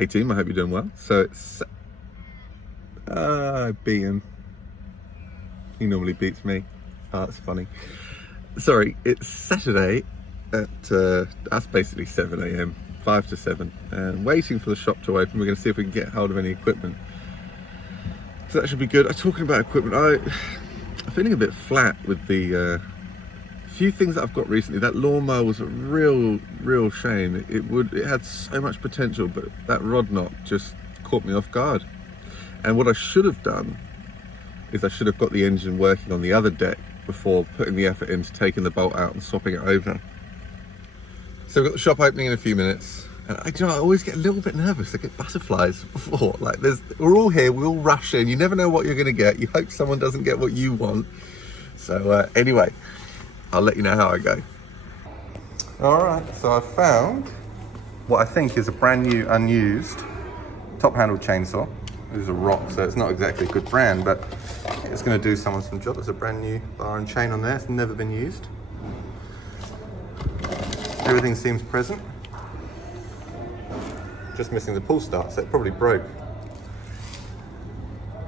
Hey team, I hope you're doing well. So it's beaten. He normally beats me. Oh, that's funny. Sorry, it's Saturday at that's basically 7 a.m, 5 to 7, and waiting for the shop to open. We're going to see if we can get hold of any equipment. So that should be good. Talking about equipment, I'm feeling a bit flat with the few things that I've got recently. That lawnmower was a real shame. It had so much potential, but that rod knot just caught me off guard. And what I should have done is I should have got the engine working on the other deck before putting the effort into taking the bolt out and swapping it over. So we've got the shop opening in a few minutes, and I always get a little bit nervous. I get butterflies before. Like we're all here, we all rush in. You never know what you're going to get. You hope someone doesn't get what you want. So anyway, I'll let you know how I go. All right, so I found what I think is a brand new, unused top-handled chainsaw. This is a Rock, so it's not exactly a good brand, but it's going to do someone some job. There's a brand new bar and chain on there. It's never been used. Everything seems present. Just missing the pull start, so it probably broke.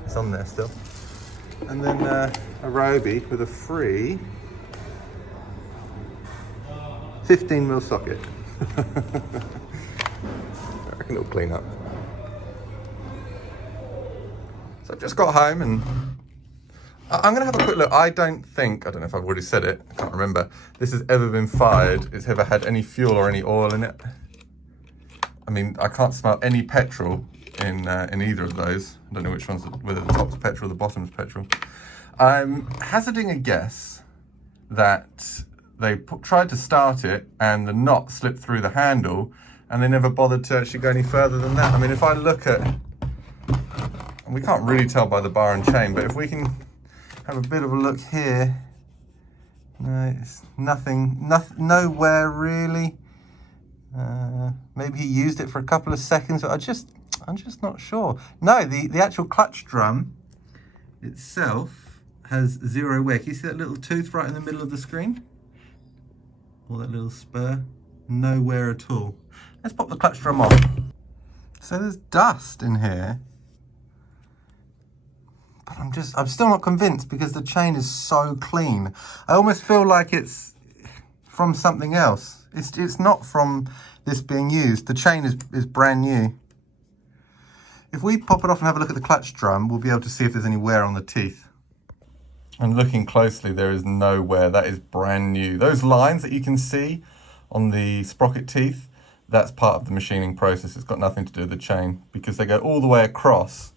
It's on there still. And then a Ryobi with a free 15mm socket. I reckon it'll clean up. So I've just got home and I'm going to have a quick look. I don't know if I've already said it, I can't remember. This has ever been fired. It's ever had any fuel or any oil in it. I mean, I can't smell any petrol in either of those. I don't know which one's, whether the top's petrol or the bottom's petrol. I'm hazarding a guess that they tried to start it and the knot slipped through the handle and they never bothered to actually go any further than that. I mean, if I look at, and we can't really tell by the bar and chain, but if we can have a bit of a look here, no, it's nothing, nowhere really. Maybe he used it for a couple of seconds, but I'm just not sure. No, the actual clutch drum itself has zero wear. Can you see that little tooth right in the middle of the screen? Or that little spur? No wear at all. Let's pop the clutch drum off. So there's dust in here. But I'm still not convinced because the chain is so clean. I almost feel like it's from something else. It's not from this being used. The chain is brand new. If we pop it off and have a look at the clutch drum, we'll be able to see if there's any wear on the teeth. And looking closely, there is no wear. That is brand new. Those lines that you can see on the sprocket teeth, that's part of the machining process. It's got nothing to do with the chain because they go all the way across.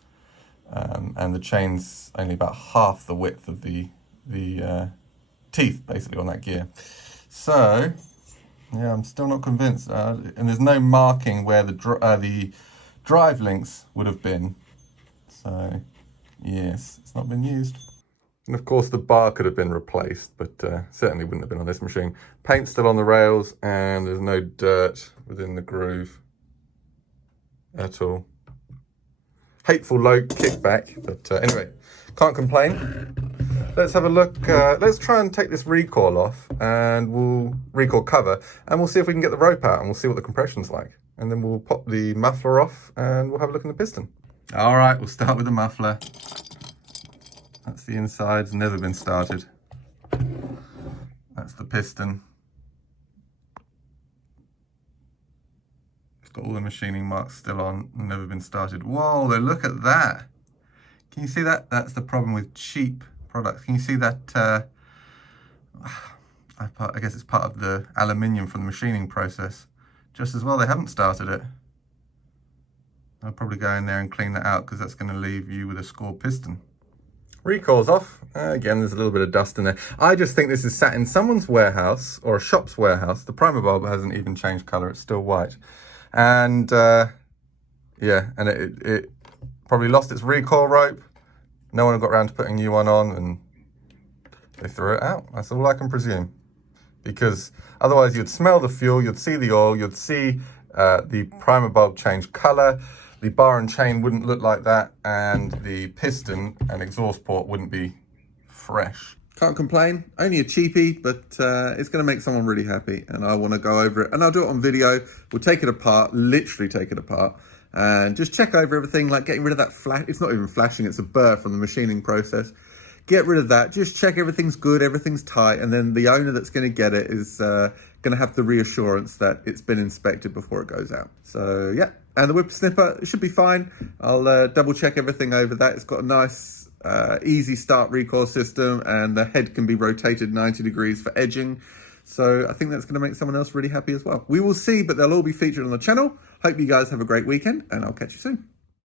And the chain's only about half the width of the teeth, basically, on that gear. So, yeah, I'm still not convinced. And there's no marking where the drive links would have been. So, yes, it's not been used. And of course, the bar could have been replaced, but certainly wouldn't have been on this machine. Paint's still on the rails, and there's no dirt within the groove at all. Hateful low kickback, but anyway, can't complain. Let's have a look. Let's try and take this recoil off, and we'll recoil cover, and we'll see if we can get the rope out, and we'll see what the compression's like. And then we'll pop the muffler off, and we'll have a look in the piston. All right, we'll start with the muffler. That's the inside, it's never been started. That's the piston. Got all the machining marks still on, never been started. Whoa, look at that. Can you see that? That's the problem with cheap products. Can you see that? I guess it's part of the aluminium from the machining process. Just as well they haven't started it. I'll probably go in there and clean that out because that's going to leave you with a score piston. Recoil's off. Again, there's a little bit of dust in there. I just think this is sat in someone's warehouse or a shop's warehouse. The primer bulb hasn't even changed colour, it's still white. And yeah, and it probably lost its recoil rope. No one got around to putting a new one on and they threw it out. That's all I can presume. Because otherwise you'd smell the fuel, you'd see the oil, you'd see the primer bulb change colour, the bar and chain wouldn't look like that, and the piston and exhaust port wouldn't be fresh. Can't complain, only a cheapie, but it's going to make someone really happy, and I want to go over it, and I'll do it on video. We'll take it apart, literally take it apart, and just check over everything, like getting rid of that flash. It's not even flashing, it's a burr from the machining process. Get rid of that, just check everything's good, everything's tight, and then the owner that's going to get it is going to have the reassurance that it's been inspected before it goes out. So yeah, and the whip snipper, it should be fine. I'll double check everything over that. It's got a nice easy start recoil system, and the head can be rotated 90 degrees for edging. So I think that's going to make someone else really happy as well. We will see, but they'll all be featured on the channel. Hope you guys have a great weekend, and I'll catch you soon.